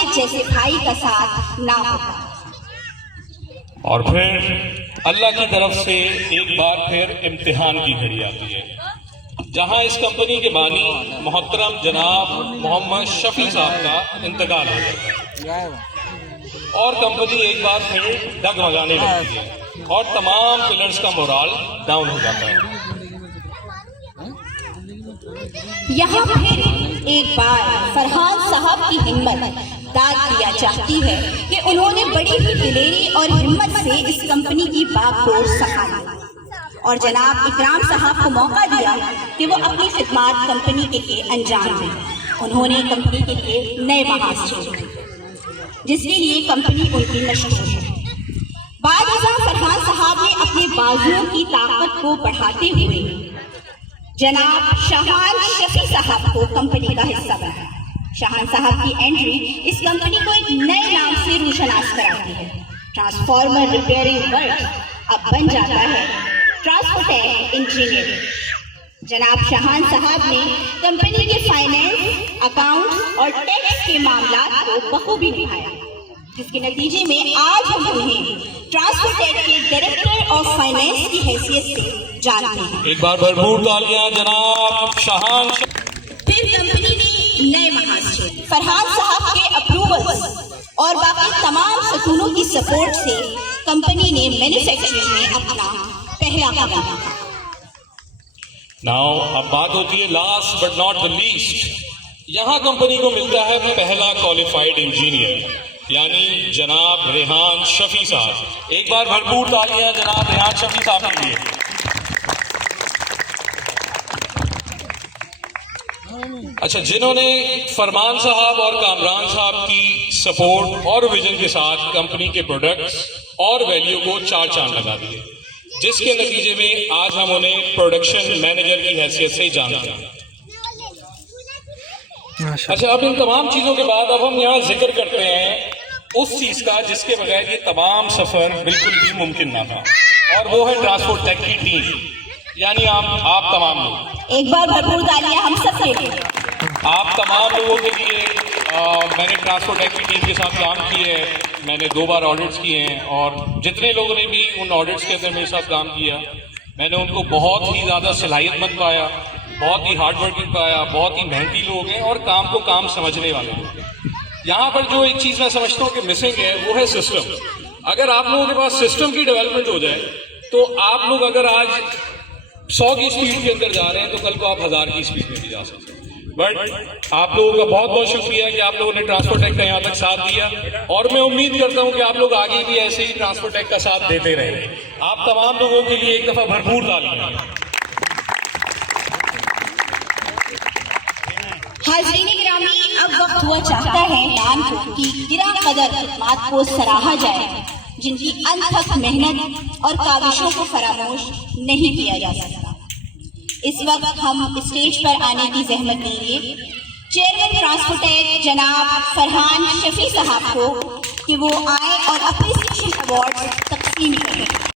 वालिद जैसे भाई का साथ ना होता। और फिर अल्लाह की तरफ से एक बार फिर इम्तिहान की घड़ी आती है, जहां इस कंपनी के बानी मोहतरम जनाब मोहम्मद शफी साहब का इंतकाल हो जाता है और कंपनी एक बार फिर डगमगाने लगती है और तमाम पिलर्स का मोराल डाउन हो जाता है। यहाँ फिर एक बार फरहान साहब की हिम्मत दाद दिया चाहती है कि उन्होंने बड़ी ही दिलेरी और हिम्मत से इस कंपनी की बागडोर संभाली और जनाब इकराम साहब को मौका दिया कि वो अपनी खिदमत कंपनी के लिए अंजाम दें। उन्होंने कंपनी के लिए नए महाज छोड़े जिसके लिए कंपनी उनकी मशहूर है। बाद फरहान साहब ने अपने बाजुओं की ताकत को बढ़ाते हुए जनाब शाहान शफी साहब को कंपनी का हिस्सा बनाया। शाहान साहब की एंट्री इस कंपनी को एक नए नाम से रोशनास कराती है। ट्रांसफार्मर रिपेयरिंग वर्क अब बन जाता है ट्रांसपोर्टेक इंजीनियरिंग। जनाब शाहान साहब ने कंपनी के फाइनेंस, अकाउंट और टैक्स के मामला को बखूबी निभाया, जिसके नतीजे में आज हम उन्हें ट्रांसपोर्टेक के डायरेक्टर ऑफ फाइनेंस की हैसियत से जानते हैं। एक बार भरपूर तालियां जनाब शाहान। फिर कंपनी ने नए महाज छोड़े। फरहान साहब के अप्रूवल और बाकी तमाम सतूनों की सपोर्ट से कंपनी ने मैन्युफैक्चरिंग में अपना पहला कदम रखा। नाउ अब बात होती है last but not the least, यहाँ कंपनी को मिलता है पहला क्वालिफाइड इंजीनियर, यानी जनाब रेहान शफी साहब। एक बार भरपूर तालियां जनाब रेहान शफी साहब के लिए। अच्छा, जिन्होंने फरमान साहब और कामरान साहब की सपोर्ट और विजन के साथ कंपनी के प्रोडक्ट्स और वैल्यू को चार चांद लगा दिए, जिसके नतीजे में आज हम उन्हें प्रोडक्शन मैनेजर की हैसियत से जानते हैं। अच्छा, अब इन तमाम चीजों के बाद अब हम यहाँ जिक्र करते हैं उस चीज का जिसके बगैर ये तमाम सफर बिल्कुल भी मुमकिन ना था, और वो है ट्रांसपोर्टेक की टीम, यानी आप तमाम लोग। एक बार भरपूर तालियां हम सब के लिए। आप तमाम लोगों के लिए मैंने ट्रांसपोर्टेक की टीम के साथ काम किया है। मैंने 2 बार ऑडिट्स किए हैं और जितने लोगों ने भी उन ऑडिट्स के अंदर मेरे साथ काम किया, मैंने उनको बहुत ही ज़्यादा सलाहियतमंद पाया, बहुत ही हार्ड वर्किंग पाया, बहुत ही मेहनती लोग हैं और काम को काम समझने वाले लोग हैं। यहाँ पर जो एक चीज़ मैं समझता हूँ कि मिसिंग है वो है सिस्टम। अगर आप लोगों के पास सिस्टम की डेवलपमेंट हो जाए तो आप लोग अगर आज 100 की स्पीड के अंदर जा रहे हैं तो कल को आप 1000 की स्पीड में भी जा सकते हैं। बट आप लोगों का बहुत बहुत शुक्रिया कि आप लोगों ने ट्रांसपोर्टेक का यहाँ तक साथ दिया, और मैं उम्मीद करता हूँ कि आप लोग आगे भी ऐसे ही ट्रांसपोर्टेक का साथ देते रहें। आप तमाम लोगों के लिए एक दफा भरपूर तालियां। हाज़रीन गिरामी, अब वक्त हुआ चाहता है दान को कि गिरा कदर खिदमत को सराहा जाए, जिनकी अनथक मेहनत और काविशों को फरामोश नहीं किया जा सकता। इस वक्त हम स्टेज पर आने की जहमत देंगे चेयरमैन ट्रांसपोर्टेक जनाब फरहान शफी साहब को कि वो आए और अप्रिसिएशन अवार्ड तकसीम करें।